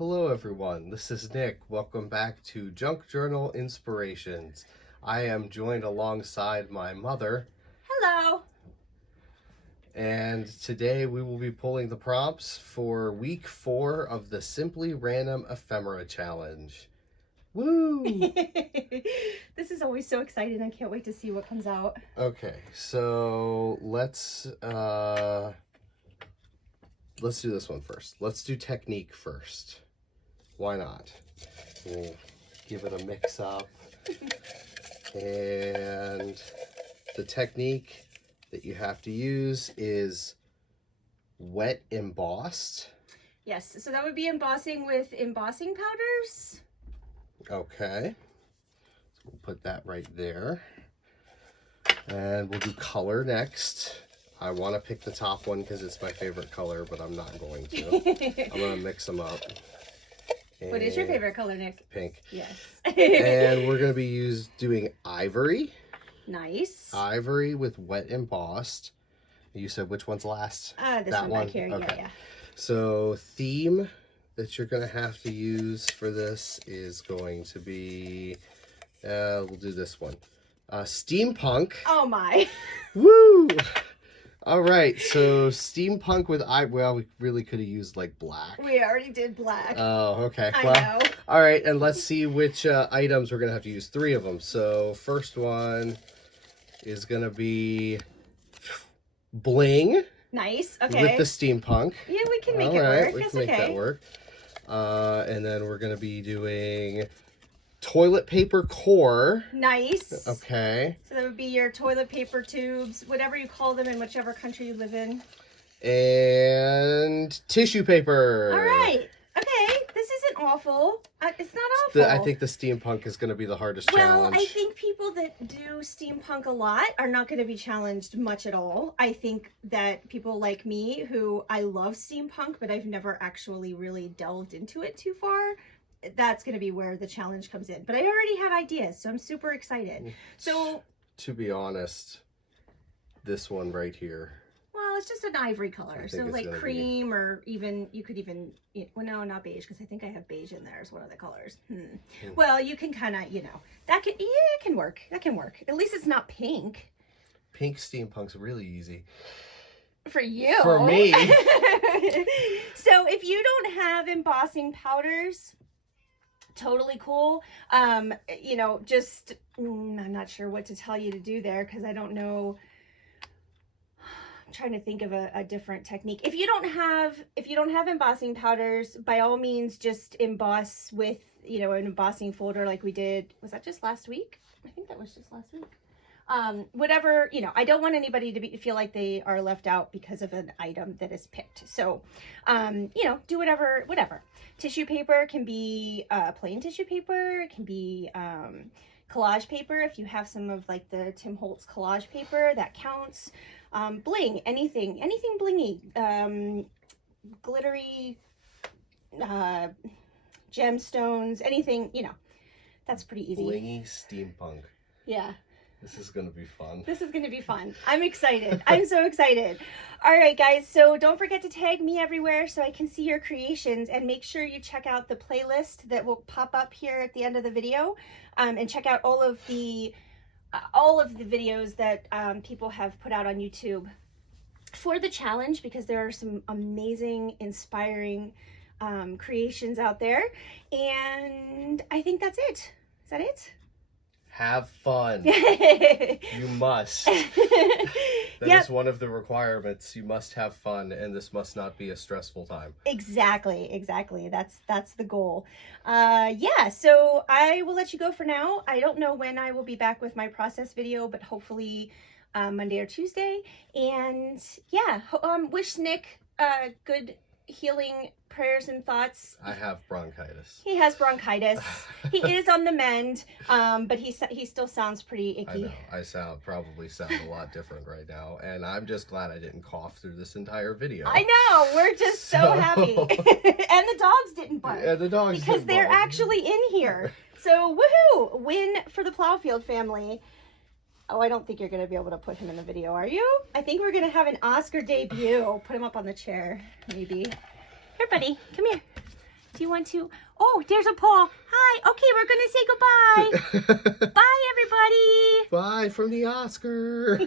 Hello everyone, this is Nick. Welcome back to Junk Journal Inspirations. I am joined alongside my mother. Hello. And today we will be pulling the prompts for week 4 of the Simply Random Ephemera Challenge. Woo! This is always so exciting. I can't wait to see what comes out. Okay, so let's do this one first. Let's do technique first. Why not? We'll give it a mix up. And the technique that you have to use is wet embossed. Yes, so that would be embossing with embossing powders. Okay. So we'll put that right there. And we'll do color next. I want to pick the top one because it's my favorite color, but I'm not going to. I'm going to mix them up. And what is your favorite color, Nick? Pink. Yes. And we're going to be doing ivory. Nice. Ivory with wet embossed. You said which one's last? This one back here. Okay. Yeah. So theme that you're going to have to use for this is going to be, we'll do this one. Steampunk. Oh my. Woo! All right, so steampunk with well, we really could have used like black. We already did black. Oh, okay. I know. All right, and let's see which items we're gonna have to use. 3 of them. So first one is gonna be bling. Nice. Okay. With the steampunk. Yeah, we can make it work. We That's can make okay. that work. And then we're gonna be doing toilet paper core. Nice. Okay. So that would be your toilet paper tubes, whatever you call them in whichever country you live in. And tissue paper. All right. Okay. This isn't awful. It's not awful. I think the steampunk is going to be the hardest challenge. Well, I think people that do steampunk a lot are not going to be challenged much at all. I think that people like me, who I love steampunk, but I've never actually really delved into it too far, that's going to be where the challenge comes in. But I already have ideas, so I'm super excited. So, to be honest, this one right here. Well, it's just an ivory color, so like cream, or even, you could even, well, no, not beige, because I think I have beige in there as one of the colors. Well, you can kind of, that can, it can work. That can work. At least it's not pink. Pink steampunk's really easy. For you. For me. So if you don't have embossing powders, totally cool. Just, I'm not sure what to tell you to do there, because I don't know. I'm trying to think of a different technique. If you don't have embossing powders, by all means, just emboss with, an embossing folder like we did. Was that just last week? I think that was just last week. Whatever, I don't want anybody to feel like they are left out because of an item that is picked. So, do whatever. Tissue paper can be plain tissue paper. It can be collage paper. If you have some of like the Tim Holtz collage paper, that counts. Bling, anything blingy, glittery, gemstones, anything, that's pretty easy. Blingy steampunk. Yeah. This is going to be fun. This is going to be fun. I'm excited. I'm so excited. All right, guys. So don't forget to tag me everywhere so I can see your creations, and make sure you check out the playlist that will pop up here at the end of the video, and check out all of the videos that people have put out on YouTube for the challenge, because there are some amazing, inspiring creations out there. And I think that's it. Is that it? Have fun. You must. That is one of the requirements. You must have fun, and this must not be a stressful time. Exactly. That's the goal. So I will let you go for now. I don't know when I will be back with my process video, but hopefully Monday or Tuesday. And wish Nick good healing prayers and thoughts. I have bronchitis. He has bronchitis. He is on the mend, but he still sounds pretty icky. I know. I probably sound a lot different right now, and I'm just glad I didn't cough through this entire video. I know. We're just so happy. And the dogs didn't bark. Yeah, the dogs because they're actually in here. So woohoo! Win for the Plowfield family. Oh, I don't think you're going to be able to put him in the video, are you? I think we're going to have an Oscar debut. Put him up on the chair, maybe. Here, buddy. Come here. Do you want to? Oh, there's a paw. Hi. Okay, we're going to say goodbye. Bye, everybody. Bye from the Oscar.